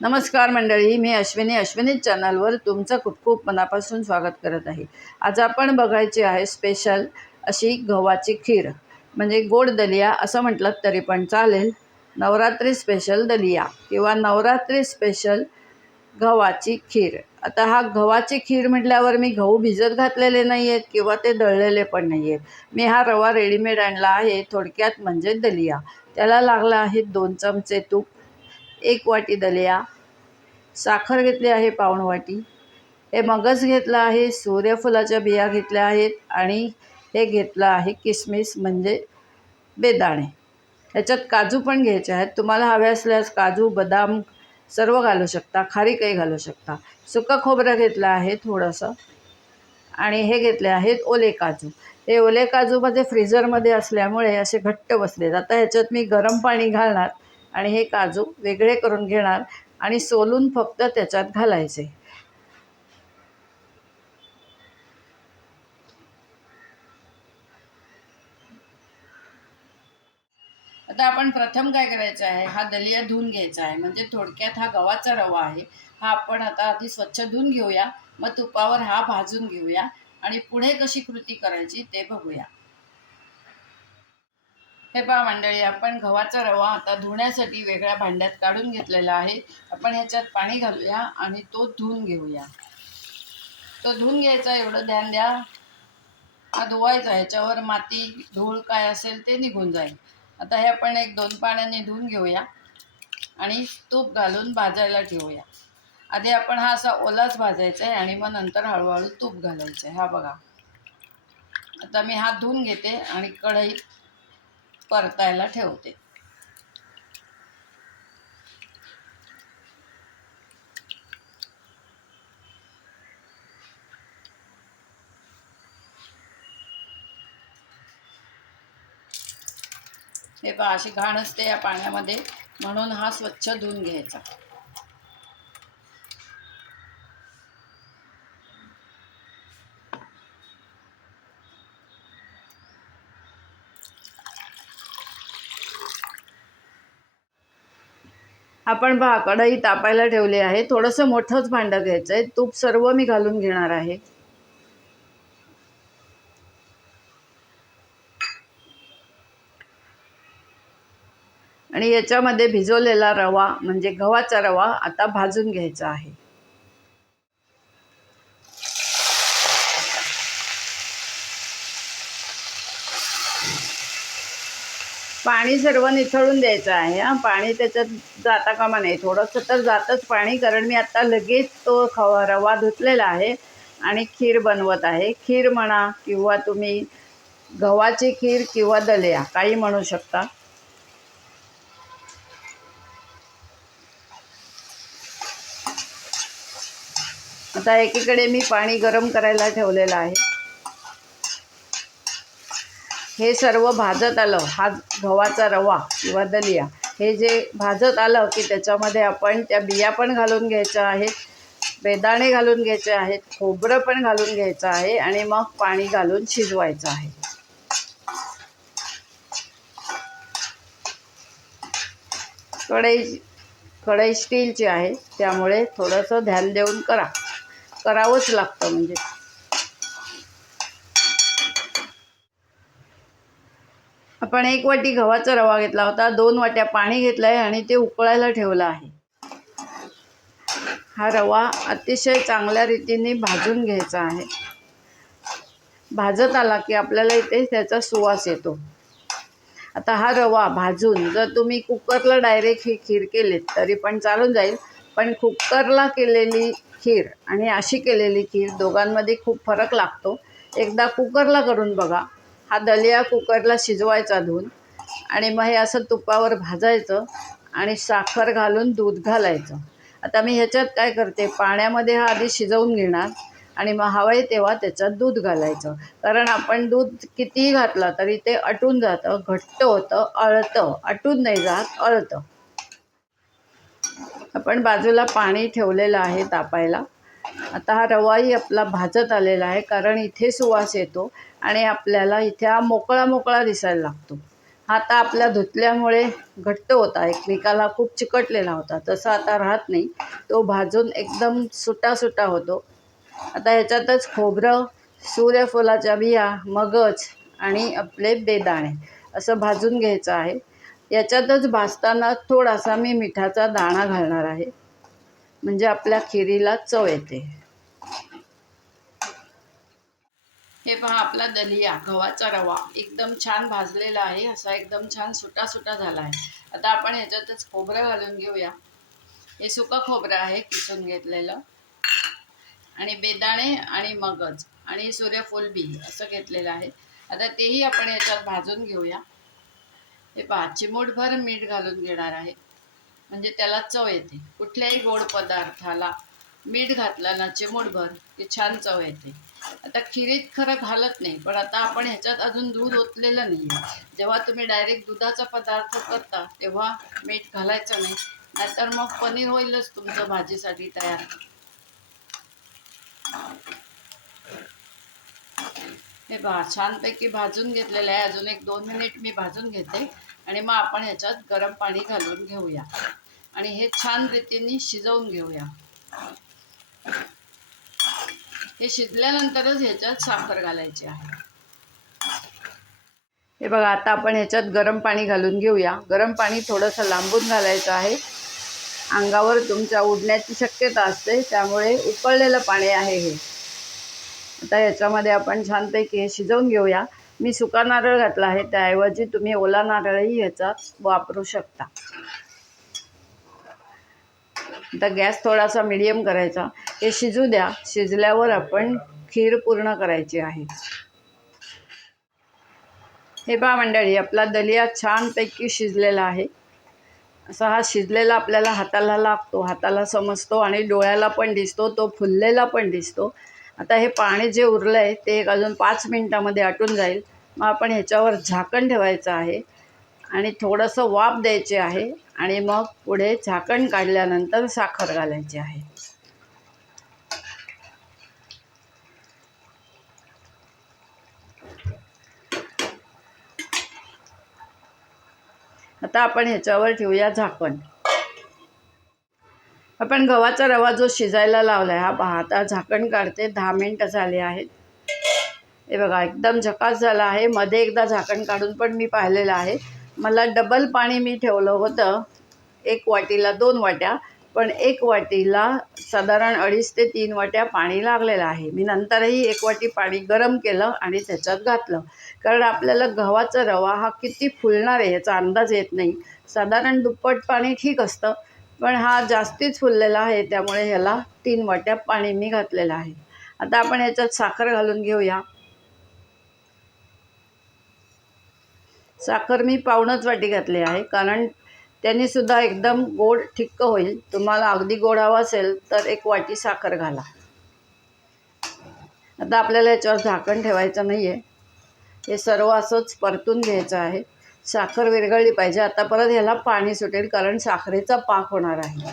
नमस्कार मंडळी मी अश्विनी. अश्विनी चॅनलवर तुमचं खूप खूप मनापासून स्वागत करत आहे. आज आपण बघायची आहे स्पेशल अशी गव्हाची खीर म्हणजे गोड दलिया असं म्हटलं तरी पण चालेल. नवरात्री स्पेशल दलिया किंवा नवरात्री स्पेशल गव्हाची खीर. आता हा गव्हाची खीर म्हटल्यावर मी गहू भिजत घातलेले नाही आहेत किंवा ते दळलेले पण नाही आहेत मी हा रवा रेडीमेड आणला आहे थोडक्यात म्हणजे दलिया. त्याला लागला आहे दोन चमचे तूप एक वाटी दलिया साखर घेतली आहे पाऊण वाटी. हे मगज घेतलं आहे सूर्यफुलाच्या बिया घेतल्या आहेत आणि हे घेतलं आहे किसमिस म्हणजे बेदाणे. ह्याच्यात काजू पण घ्यायचे आहेत. तुम्हाला हवे असल्यास काजू बदाम सर्व घालू शकता खारीकही घालू शकता. सुकं खोबरं घेतलं आहे थोडंसं आणि हे घेतले आहेत ओले काजू. हे ओले काजूमध्ये फ्रीझरमध्ये असल्यामुळे असे घट्ट बसलेत. आता ह्याच्यात मी गरम पाणी घालणार. आणि हे काजू वेगळे करून घेणार आणि सोलून फक्त त्याच्यात घालायचे. आता आपण प्रथम काय करायचं आहे? हा दलिया धुवून घ्यायचा आहे. म्हणजे थोडक्यात हा गव्हाचा रवा आहे. हा आपण आता आधी स्वच्छ धुवून घेऊया. मग तुपावर हा भाजून घेऊया. आणि पुढे कशी कृती करायची ते बघूया. हे पहा मंडळी आपण गव्हाचा रवा आता धुण्यासाठी वेगळ्या भांड्यात काढून घेतलेला आहे. आपण ह्याच्यात पाणी घालूया आणि तो धुवून घेऊया. तो धुवून घ्यायचा एवढं ध्यान द्या. हा धुवायचा ह्याच्यावर माती धूळ काय असेल ते निघून जाईल. आता हे आपण एक दोन पाण्याने धुवून घेऊया आणि तूप घालून भाजायला ठेवूया. आधी आपण हा असा ओलाच भाजायचा आहे आणि मग नंतर हळूहळू तूप घालायचं आहे. हा बघा. आता मी हात धुवून घेते आणि कढईत परतायला ठेवते. हे पहा अशी घाण असते या पाण्यामध्ये म्हणून हा स्वच्छ धुवून घ्यायचा. आपण पहा कढई तापायला ठेवली आहे. थोडंसं मोठंच भांडं घ्यायचं आहे. तूप सर्व मी घालून घेणार आहे. आणि याच्यामध्ये भिजवलेला रवा म्हणजे गव्हाचा रवा आता भाजून घ्यायचा आहे. पाणी सर्व निथळून द्यायचं आहे हां. पाणी त्याच्यात जाता कामा नाही थोडंसं तर जातच पाणी कारण मी आत्ता लगेच तो खव रवा धुतलेला आहे आणि खीर बनवत आहे. खीर म्हणा किंवा तुम्ही गव्हाची खीर किंवा दलिया काही म्हणू शकता. आता एकीकडे मी पाणी गरम करायला ठेवलेलं आहे. हे सर्व भाजत आलं. हा गव्हाचा रवा किंवा दलिया हे जे भाजत आलं की त्याच्यामध्ये आपण त्या बिया पण घालून घ्यायच्या आहेत बेदाणे घालून घ्यायचे आहेत खोबरं पण घालून घ्यायचं आहे आणि मग पाणी घालून शिजवायचं आहे. कढई कढई स्टीलची आहे त्यामुळे थोडंसं ध्यान देऊन करा. करावंच लागतं म्हणजे. आपण एक वाटी गव्हाचा रवा घेतला होता दोन वाट्या पाणी घेतलं आहे आणि ते उकळायला ठेवलं आहे. हा रवा अतिशय चांगल्या रीतीने भाजून घ्यायचा आहे. भाजत आला की आपल्याला इथे त्याचा सुवास येतो. आता हा रवा भाजून जर तुम्ही कुकरला डायरेक्ट ही खीर केलीत तरी पण चालून जाईल. पण कुकरला केलेली खीर आणि अशी केलेली खीर दोघांमध्ये खूप फरक लागतो. एकदा कुकरला करून बघा. हा दलिया कुकरला शिजवायचा धुवून आणि मग हे असं तुपावर भाजायचं आणि साखर घालून दूध घालायचं. आता मी ह्याच्यात काय करते पाण्यामध्ये हा आधी शिजवून घेणार आणि मग हवं आहे तेव्हा त्याच्यात दूध घालायचं. कारण आपण दूध कितीही घातलं तरी ते अटून जातं घट्ट होतं अळतं. अटून नाही जात अळतं. आपण बाजूला पाणी ठेवलेलं आहे तापायला. आता हा रवाही आपला भाजत आलेला आहे कारण इथे सुवास येतो. आणि आपल्याला इथे हा मोकळा मोकळा दिसायला लागतो. हाता आपल्या धुतल्यामुळे घट्ट होता एकमेकाला खूप चिकटलेला होता. तसा आता राहत नाही. तो भाजून एकदम सुटा सुटा होतो. आता ह्याच्यातच खोबरं सूर्यफुलाच्या बिया मगज आणि आपले बेदाणे असं भाजून घ्यायचं आहे. याच्यातच भाजताना थोडासा मी मिठाचा दाणा घालणार आहे. म्हणजे आपल्या खिरीला चव येते. हे पहा आपला दलिया गव्हाचा रवा एकदम छान भाजलेला आहे असा एकदम छान सुटा सुटा झाला आहे. आता आपण ह्याच्यातच खोबरं घालून घेऊया. हे सुकं खोबरं आहे किसून घेतलेलं. आणि बेदाणे आणि मगज आणि सूर्यफूल बी असं घेतलेलं आहे. आता तेही आपण याच्यात भाजून घेऊया. हे पहा चिमूटभर मीठ घालून घेणार आहे. म्हणजे त्याला चव येते. कुठल्याही गोड पदार्थाला मीठ घातलं ना चिमूटभर की छान चव येते. आता खिरीत खरं घालत नाही पण आता आपण ह्याच्यात अजून दूध ओतलेलं नाही. जेव्हा तुम्ही डायरेक्ट दुधाचा पदार्थ करता तेव्हा मीठ घालायचं नाही नाहीतर मग पनीर होईलच तुमचं भाजीसाठी तयार. हे भा छानपैकी भाजून घेतलेलं आहे. अजून एक दोन मिनिट मी भाजून घेते आणि मग आपण ह्याच्यात गरम पाणी घालून घेऊया. आणि हे छान रीतीने शिजवून घेऊया. हे शिजल्यानंतरच ह्याच्यात साखर घालायची आहे. हे बघा आता आपण ह्याच्यात गरम पाणी घालून घेऊया. गरम पाणी थोडंसं लांबून घालायचं आहे. अंगावर तुमच्या उडण्याची शक्यता असते त्यामुळे उकळलेलं पाणी आहे हे. आता याच्यामध्ये आपण छानपैकी हे शिजवून घेऊया. मी सुका नारळ घातला आहे त्याऐवजी तुम्ही ओला नारळही ह्याचा वापरू शकता. आता गॅस थोडासा मिडियम करायचा. हे शिजू द्या. शिजल्यावर आपण खीर पूर्ण करायची आहे. हे पहा मंडळी आपला दलिया छानपैकी शिजलेला आहे. असा हा शिजलेला आपल्याला हाताला लागतो. हाताला समजतो आणि डोळ्याला पण दिसतो. तो फुललेला पण दिसतो. आता हे पाणी जे उरलं आहे ते एक अजून पाच मिनटामध्ये आटून जाईल. मग आपण ह्याच्यावर झाकण ठेवायचं आहे. आणि थोडंसं वाफ द्यायचे आहे. आणि मग पुढे झाकण काढल्यानंतर साखर घालायची आहे. आता आपण ह्याच्यावर ठेवूया झाकण. आपण गव्हाचा रवा जो शिजायला लावला आहे हा पहा आता झाकण काढते दहा मिनटं झाले आहेत. हे बघा एकदम झकास झाला आहे. मध्ये एकदा झाकण काढून पण मी पाहिलेलं आहे. मला डबल पाणी मी ठेवलं होतं. एक वाटीला दोन वाट्या पण एक वाटीला साधारण अडीच ते तीन वाट्या पाणी लागलेलं आहे. मी नंतरही एक वाटी पाणी गरम केलं आणि त्याच्यात घातलं. कारण आपल्याला गव्हाचा रवा हा किती फुलणार आहे याचा अंदाज येत नाही. साधारण दुप्पट पाणी ठीक असतं पण हा जास्तीच फुललेला आहे त्यामुळे ह्याला तीन वाट्या पाणी मी घातलेलं आहे. आता आपण ह्याच्यात साखर घालून घेऊया. साखर मी पावणच वाटी घातली आहे. कारण त्यांनी सुद्धा एकदम गोड ठिक्क होईल. तुम्हाला अगदी गोड हवा असेल तर एक वाटी साखर घाला. आता आपल्याला याच्यावर झाकण ठेवायचं नाही आहे हे सर्व असंच परतून घ्यायचं आहे. साखर विरघळली पाहिजे. आता परत ह्याला पाणी सुटेल कारण साखरेचा पाक होणार आहे.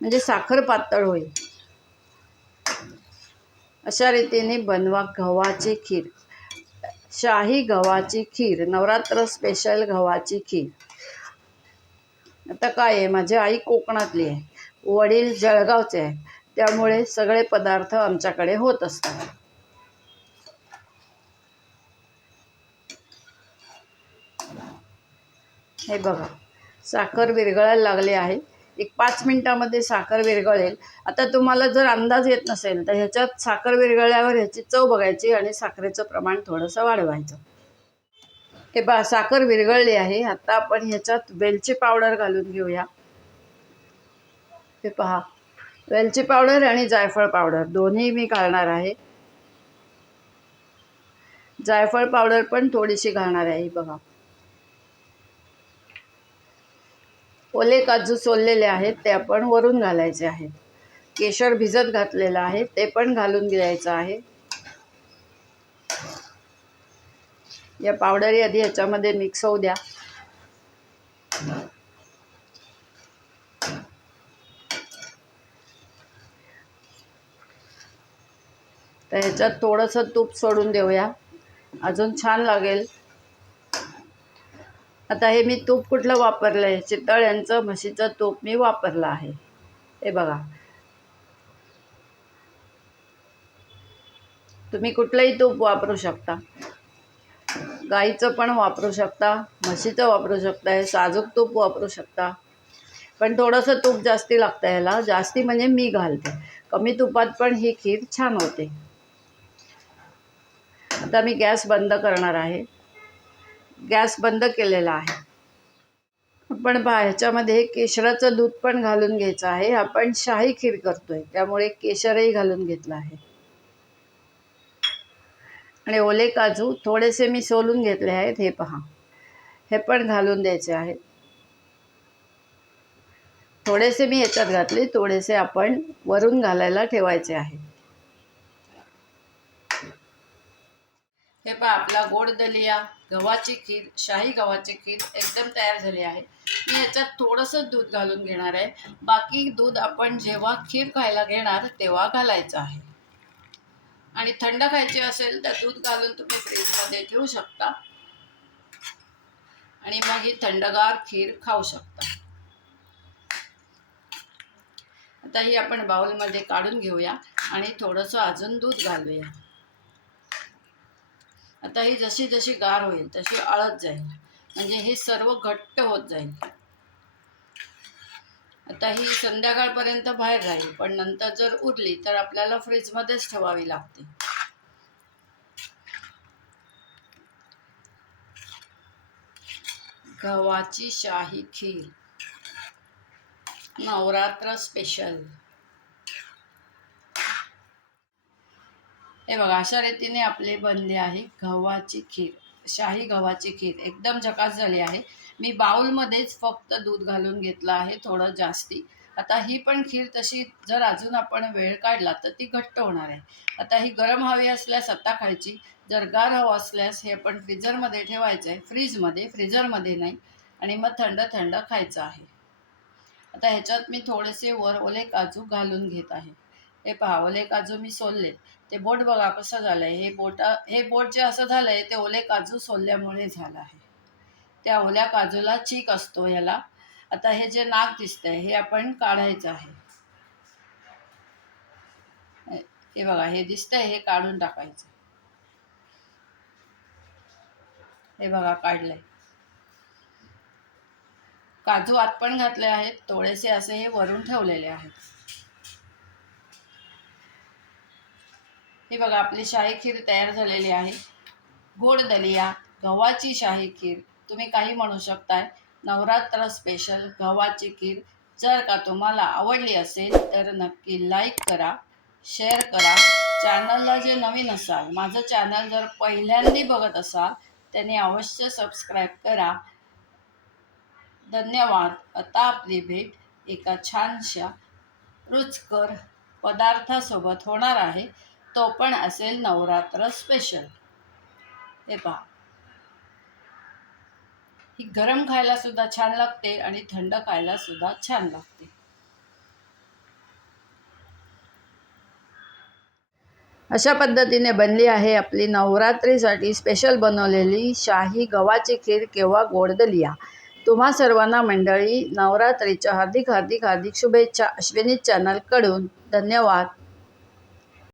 म्हणजे साखर पातळ होईल. अशा रीतीने बनवा गव्हाची खीर. शाही गव्हाची खीर नवरात्र स्पेशल गव्हाची खीर. आता काय आहे? माझी आई कोकणातली आहे. वडील जळगावचे आहे. त्यामुळे सगळे पदार्थ आमच्याकडे होत असतात. हे बघा साखर विरघळायला लागली आहे. एक पाच मिनटामध्ये साखर विरघळेल. आता तुम्हाला जर अंदाज येत नसेल तर ह्याच्यात साखर विरघळल्यावर ह्याची चव बघायची आणि साखरेचं प्रमाण थोडंसं वाढवायचं. हे बा साखर विरघळली आहे. आता आपण ह्याच्यात वेलची पावडर घालून घेऊया. हे पहा वेलची पावडर आणि जायफळ पावडर दोन्ही मी घालणार आहे. जायफळ पावडर पण थोडीशी घालणार आहे बघा. ओले काजू सोललेले आहेत ते आपण वरून घालायचे आहेत. केशर भिजत घातलेलं आहे ते पण घालून द्यायचं आहे. या पावडरी आधी ह्याच्यामध्ये मिक्स होऊ द्या. तर ह्याच्यात थोडंसं तूप सोडून देऊया. अजून छान लागेल. आता हे मी तूप कुठलं वापरलं? आहे चितळ यांचं म्हशीचं तूप मी वापरलं आहे. हे बघा. तुम्ही कुठलंही तूप वापरू शकता. गाईचं पण वापरू शकता म्हशीचं वापरू शकता हे साजूक तूप वापरू शकता. पण थोडंसं तूप जास्ती लागतं ह्याला. जास्ती म्हणजे मी घालते. कमी तुपात पण ही खीर छान होते. आता मी गॅस बंद करणार आहे. गॅस बंद केलेला आहे. आपण पहा ह्याच्यामध्ये केशराचं दूध पण घालून घ्यायचं आहे. आपण शाही खीर करतोय त्यामुळे केशरही घालून घेतलं आहे. आणि ओले काजू थोडेसे मी सोलून घेतले आहेत हे पहा. हे पण घालून द्यायचे आहेत. थोडेसे मी ह्याच्यात घातले थोडेसे आपण वरून घालायला ठेवायचे आहे हे पहा आपला गोड दलिया गव्हाची खीर शाही गव्हाची खीर एकदम तयार झाली आहे. मी याच्यात थोडंसं दूध घालून घेणार आहे. बाकी दूध आपण जेव्हा खीर खायला घेणार तेव्हा घालायचं आहे. आणि थंड खायची असेल तर दूध घालून तुम्ही फ्रीजमध्ये ठेवू शकता. आणि मग ही थंडगार खीर खाऊ शकता. आता ही आपण बाउलमध्ये काढून घेऊया आणि थोडंसं अजून दूध घालूया. आता ही जशी जशी गार होईल तशी आळत जाईल. म्हणजे हे सर्व घट्ट होत जाईल. आता ही संध्याकाळपर्यंत बाहेर राहील पण नंतर जर उरली तर आपल्याला फ्रीजमध्येच ठेवावी लागते. गव्हाची शाही खीर. नवरात्र स्पेशल हे बघा अशा रीतीने आपले बनले आहे. गव्हाची खीर शाही गव्हाची खीर एकदम झकास झाली आहे. मी बाउलमध्येच फक्त दूध घालून घेतलं आहे थोडं जास्ती. आता ही पण खीर तशी जर अजून आपण वेळ काढला तर ती घट्ट होणार आहे. आता ही गरम हवी असल्यास आता खायची जर गार हवं असल्यास हे आपण फ्रीजरमध्ये ठेवायचं आहे. फ्रीजमध्ये फ्रीजरमध्ये नाही. आणि मग थंड थंड खायचं आहे. आता ह्याच्यात मी थोडेसे वर ओले काजू घालून घेत आहे. हे पाहा ओले काजू मी सोलले ते बोट बघा कसं झालं आहे हे बोटा हे बोट जे असं झालं आहे ते ओले काजू सोलल्यामुळे झालं आहे. त्या ओल्या काजूला चीक असतो ह्याला. आता हे जे नाक दिसतंय हे आपण काढायचं आहे. हे बघा हे दिसतंय हे काढून टाकायचं. हे बघा काढलंय. काजू आत पण घातले आहेत थोडेसे असे हे वरून ठेवलेले आहेत. हे बघा आपली शाही खीर तयार झालेली आहे. गोड दलिया गव्हाची शाही खीर तुम्ही काही म्हणू शकताय. नवरात्र स्पेशल गव्हाची खीर. जर का तुम्हाला आवडली असेल तर नक्की लाईक करा शेअर करा. चॅनलला जे नवीन असाल माझं चॅनल जर पहिल्यांदा बघत असाल त्याने अवश्य सबस्क्राईब करा. धन्यवाद. आता आपली भेट एका छानशा रुचकर पदार्थासोबत होणार आहे. तो पण असेल नवरात्र स्पेशल हे पहा. ही गरम खायला सुद्धा छान लागते आणि थंड खायला सुद्धा छान लागते. अशा पद्धतीने बनली आहे आपली नवरात्रीसाठी स्पेशल बनवलेली शाही गव्हाची खीर किंवा गोडदलिया. तुम्हा सर्वांना मंडळी नवरात्रीच्या हार्दिक हार्दिक हार्दिक शुभेच्छा. अश्विनी चॅनलकडून धन्यवाद.